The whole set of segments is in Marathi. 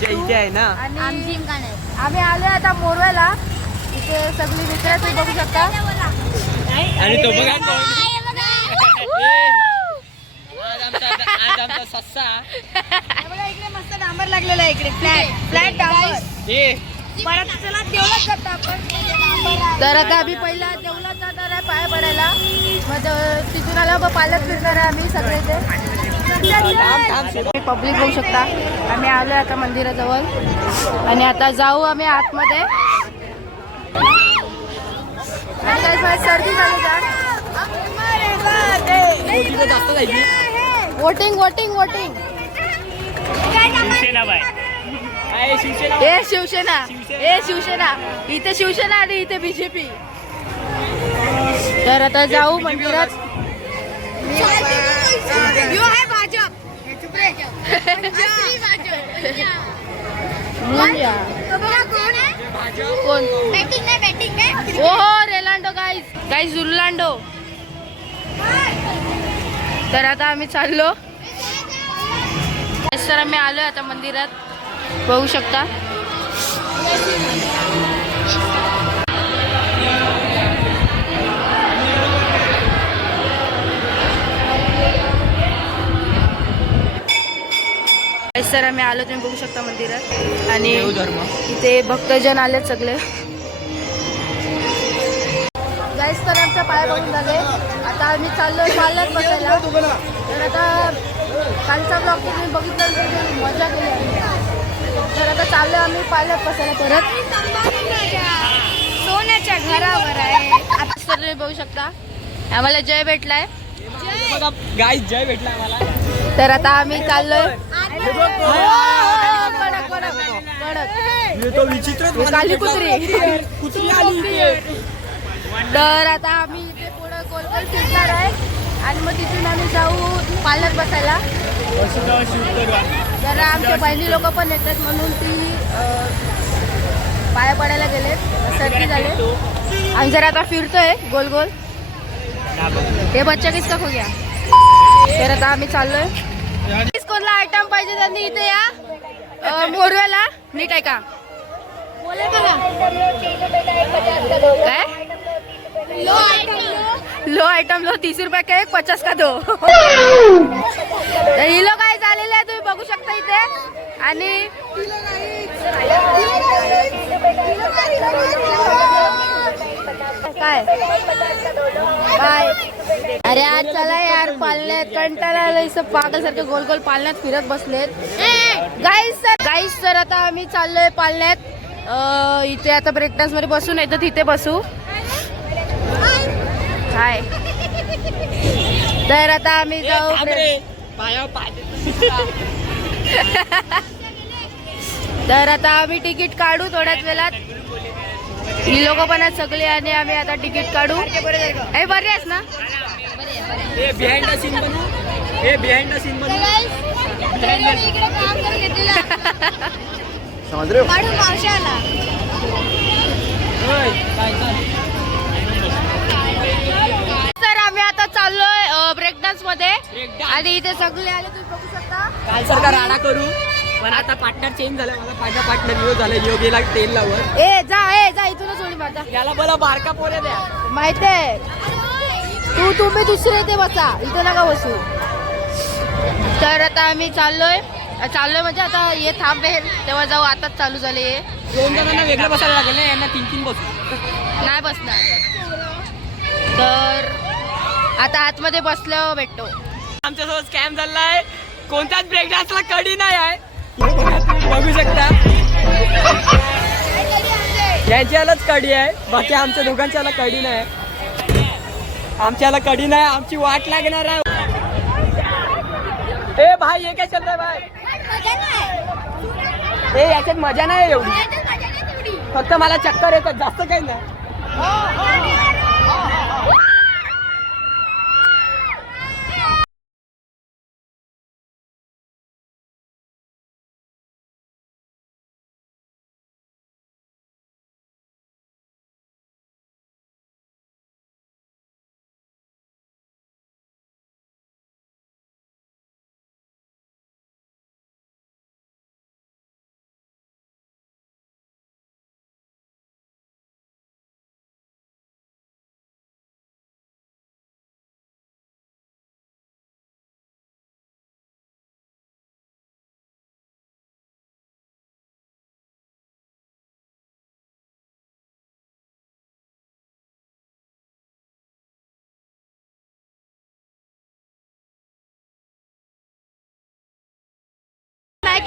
इथे इथे आहे ना? आणि आमची इम्कान आहे. आम्ही आलो आता मोरवेला. इथे सगळी मित्र तुम्ही बघू शकता. आणि तो बघा कोण. आज आमचा आज आमचा सस्सा. इकडे मस्त डांबर लागलेला आहे इकडे. फ्लॅट फ्लॅट डांबर. ए. परत चला देवलात जातो आपण. तर आता आम्ही पहिला देवलात जाणार आहे पाया पडायला. मग अं, तिथून आला मग पालत फिरणार आहे आम्ही सगळे इथे. पब्लिक बघू शकता. आम्ही आलो आता मंदिराजवळ. आणि आता जाऊ आम्ही आतमध्ये. सर्दी झाली वोटिंग वोटिंग वोटिंग. शिवसेना ए शिवसेना. ए शिवसेना. इथे शिवसेना आणि इथे बीजेपी. तर आता जाऊ मंदिरात. मुंजा. कोण? बॅटिंग नाही बॅटिंग नाही ओ हो रेलांडो गाईज गाईज रुलांडो. तर आता आम्ही चाललो. Guys, तर आम्ही आलोय आता मंदिरात. बघू शकता. तर आम्ही आलो तुम्ही बघू शकता मंदिरात. आणि इथे भक्तजन आलेत सगळे. गाईस तर आमच्या पाया पडून झाले. आता आम्ही चाललोय पालक बसायला. तर आता कालचा ब्लॉग तुम्ही बघितलं मजा केली. तर आता चाललोय आम्ही पालक बसायला परत. सोन्याच्या घरावर आहे. आता तर तुम्ही बघू शकता. आम्हाला जय भेटलाय. गाईस जय भेटला आम्हाला. तर आता आम्ही चाललोय. तर आता आम्ही इथे पुढं गोल गोल फिरणार आहे. आणि मग तिथून आम्ही जाऊ पार्लर बसायला. जरा आमच्या बहिणी लोक पण येतात म्हणून ती पाया पडायला गेले सर्दी झाले. आणि जरा आता फिरतोय गोल गोल हे बच्चा किसका खो गया? तर आता आम्ही चाललोय. कोणला आयटम पाहिजे त्यांनी इथे या? मोरवेला नीट आहे का काय? लो आइटम लो. तीस रुपये का एक पचास का दो? तर ही लोक काय झालेले आहे तुम्ही बघू शकता इथे. आणि काय? काय? अरे आज चला यार पालण्यात कंटाळा आला असं पागल गोल गोल पालण्यात फिरत बसलेत. गाईस सर गाईस सर आता आम्ही चाललोय पालण्यात. इथे आता ब्रेक डान्समध्ये बसू नाही तर तिथे बसू. हाय तर आता आम्ही जाऊ तर आता आम्ही तिकीट काढू थोड्याच वेळात. ही लोक पण आहेत सगळे आणि आम्ही आता तिकीट काढू. हे बरे आहेस ना? ए बिहाइंड द सीन बनू. ए बिहाइंड द सीन बनू. इकडे काम करून घेतलेला काढून मावशी आला ओय, काय? चाल तर आम्ही आता चाललोय ब्रेक डान्समध्ये. आणि इथे सगळे आले तुम्ही बघू शकता. काल सारखा राडा करू. पण आता पार्टनर चेंज झाला मला माझा पार्टनर यो झाला यो गेला तेल लावत ए जा ए जा इथूनच उडी मारता याला बोला बारका पोरे द्या. माहिती आहे. तू तुम्ही दुसरे ते बसा. इथे नका बसू. तर आता आम्ही चाललोय. चाललोय म्हणजे आता हे थांबेल तेव्हा जाऊ आताच चालू झाले हे. दोन जणांना वेगळं बसायला लागेल ना यांना तीन तीन बसू. नाही बसणार. तर आता आतमध्ये बसल्यावर भेटतो. आमच्यासोबत स्कॅम झालाय. कोणत्याच ब्रेक डान्सला कडी नाही आहे. बघा शकता. यांच्यालाच कडी आहे. बाकी आमच्या दोघांच्याला कडी नाही. आमच्याला कडी नाही. आमची वाट लागणार आहे. ए भाई हे काय चालतंय भाई? ए याच्यात मजा नाही एवढी. फक्त मला चक्कर येतात. जास्त काही नाही.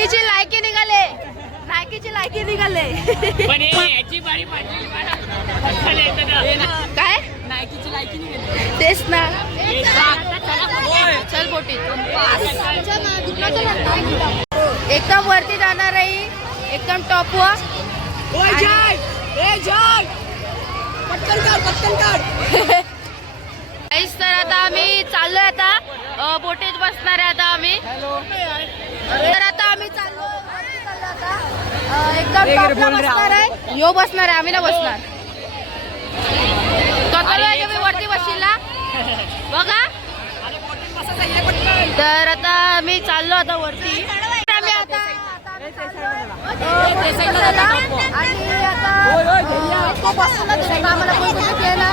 नायकीची लायकी निघाले. नायकीची लायकी निघाले. पण याची बारी. काय? नायकीची लायकी नाही गेली. तेच ना. चल बोटी एकदम वरती जाणार आहे एकदम टॉप वर. काहीच तर आता आम्ही चाललोय आता. बोटीत बसणार आहे आता आम्ही. तर आता आम्ही चाललो. वरती चाललो आता. अ, एकदम टॉपला बसणार. आहे. यो बसणार आहे आम्ही ना बसणार. वरती बसशीला बघा. तर आता आम्ही चाललो आता वरती. आम्ही आता आता. अ, तो आम्हाला कोण कोणतं ते ना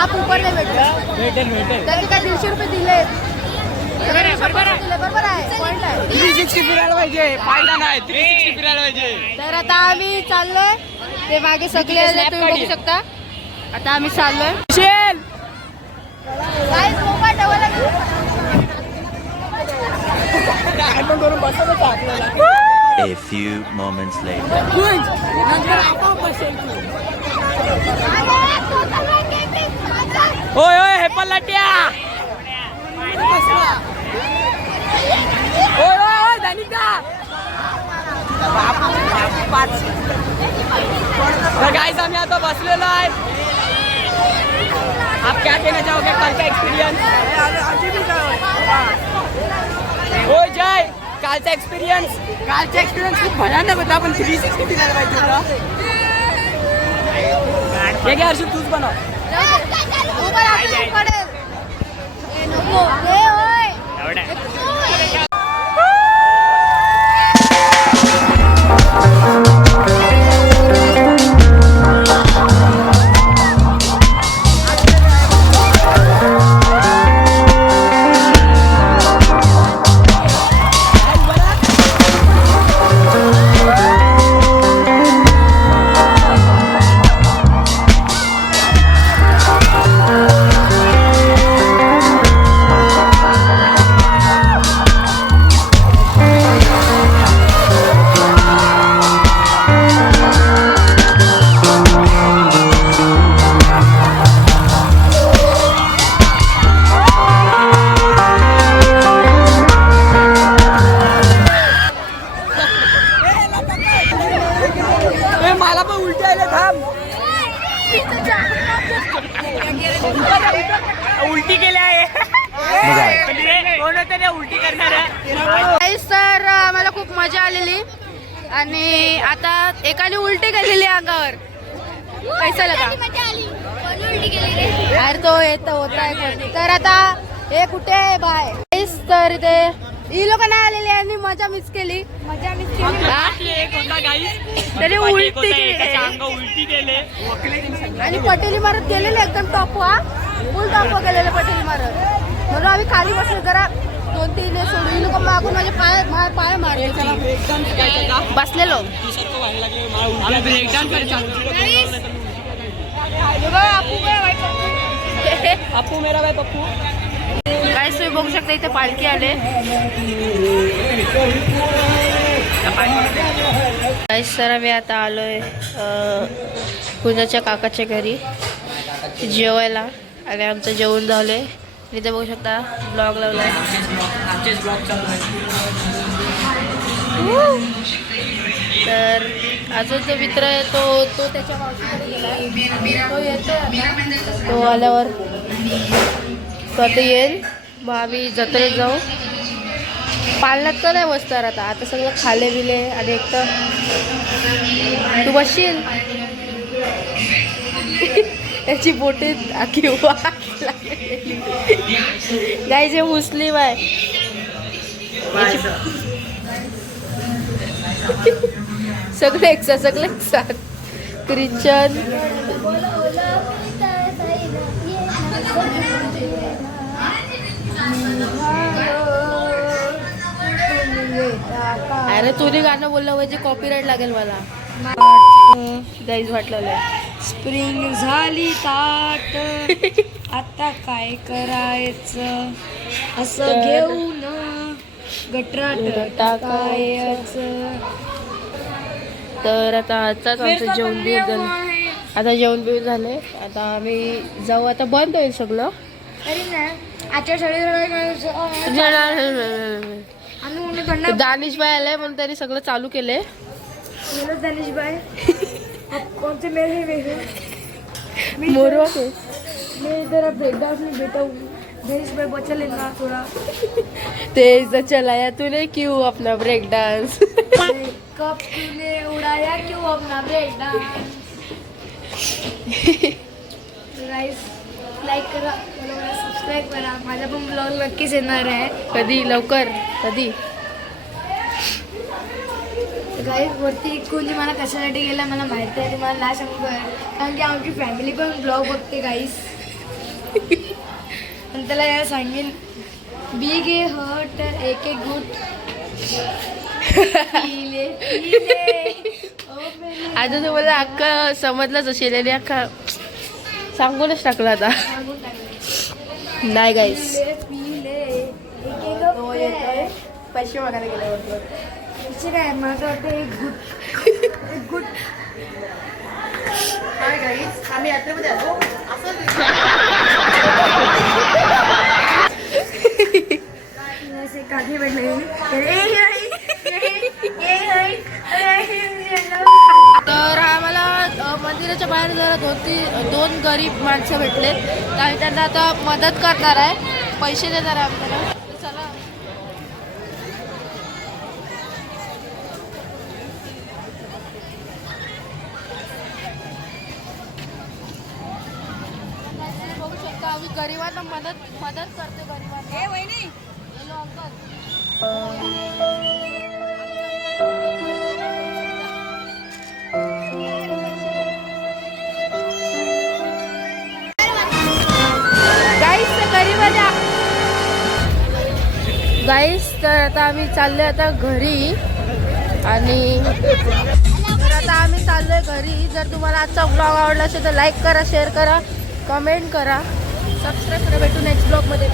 आप उपर नाही भेटलं भेटेल भेटेल. त्यांनी काय दीडशे रुपये दिले थ्री सिक्स्टी फिरायला पाहिजे. फायदा नाही थ्री सिक्स्टी फिरायला पाहिजे. तर आता आम्ही चाललोय. ते मागे सगळे आले, तुम्ही बघू शकता. आता आम्ही चाललोय. शेल Guys, मोबाईल बसतच आपल्याला A few moments later. नंतर आपोआप बसेल तू. होय होय हे पण आम्ही आता बसलेलो आहे आप क्या कहना चाहोगे कल का एक्सपीरियंस हो जय। कालचा एक्सपिरियन्स कालचा एक्सपिरियन्स खूप भयानक होता पण थ्री सिक्स्टी फिरायला पाहिजे होता हे घे हर्षू तूच बनव എവിടെ करणार आहे तर आम्हाला खूप मजा आलेली. आणि आता एकाने उलटी केलेली अंगावर. पैसा लगा अरे तो येत होता. तर आता हे कुठे आहे? बाय तर इथे ही लोक नाही आलेली आणि मजा मिस केली. मजा मिस केली. एक होता गाईस तरी एक उलटी होता, केली. उलटी आणि पटेली मारत गेलेले एकदम टॉप हा फुल टॉप गेलेले पटेल मारत. म्हणून आम्ही खाली बसलो जरा दोन तीन सोडून. लोक मागून माझे पाय पाय मारले बसलेलो. आम्ही मेरा भाई पप्पू काय तुम्ही बघू शकता इथे पालखी आले. काय सर आम्ही आता आलोय अं, काकाच्या घरी जेवायला. आणि आमचं जेवण झालंय. इथे बघू शकता ब्लॉग लावला आहे तर अजून जो मित्र आहे तो तो त्याच्या मावशीकडे गेला तो येतो तो आल्यावर. तो आता येईल. मग आम्ही जत्रेत जाऊ. पालनात तर नाही बसणार आता? आता सगळं खाले बिले आणि एक तर तू बसशील? त्याची बोटे किंवा गाय जे मुस्लिम आहे. सगळे एक्सा सगळे एक्सा साथ. ख्रिश्चन अरे तुझे गाणं बोललं म्हणजे कॉपीराईट लागेल मला. गाईज वाटलं स्प्रिंग झाली ताट. आता काय करायचं? असं घेऊन गटराट टाकायचं. तर आता आताच आमचं जेवण बिवण झालं. आता जेवण बिवण झाले आता आम्ही जाऊ. आता बंद होईल सगळं. तरी दानिश बाय आलाय म्हणून त्यांनी सगळं चालू केलंय. दानिश भाई कौन से मेरे मेरे मोरवा के मैं इधर ब्रेक डांस में बैठा हूँ दानिश भाई बचा लेना थोड़ा। तेज चलाया तूने क्यों अपना ब्रेक डांस कब तूने उड़ाया क्यों अपना ब्रेक डांस गाइस लाईक करा सबस्क्राईब करा माझा पण ब्लॉग नक्कीच येणार आहे. कधी? लवकर? कधी? गाईज वरती कोणी मला कशासाठी गेला मला माहिती आहे ते मला नाही सांगू कारण की आमची फॅमिली पण ब्लॉग बघते गाईस आणि त्याला या सांगेन बी गे हट एक एक गुट. मेरे आता तुम्हाला अख्खा समजलंच असेल आणि अख्खा सांगूनच टाकलं आता. नाही गाईस पैसे मागायला गेल्यावर काय वाटतं एक गुट. आम्ही यात्रेमध्ये आलो. असे काकी भेटले तर आम्हाला मंदिराच्या बाहेर जरा दोन ती दोन गरीब माणसं भेटले तर आम्ही त्यांना आता मदत करणार आहे. पैसे देणार आहे आम्ही त्यांना तर चला. मदत मदत करते गरिबांना. Hello uncle. गाईस तर आता आम्ही चाललोय आता घरी. आणि तर आता आम्ही चाललोय घरी. जर तुम्हाला आजचा ब्लॉग आवडला असेल तर लाईक करा शेअर करा कमेंट करा. सबस्क्राईब करा भेटू नेक्स्ट ब्लॉगमध्ये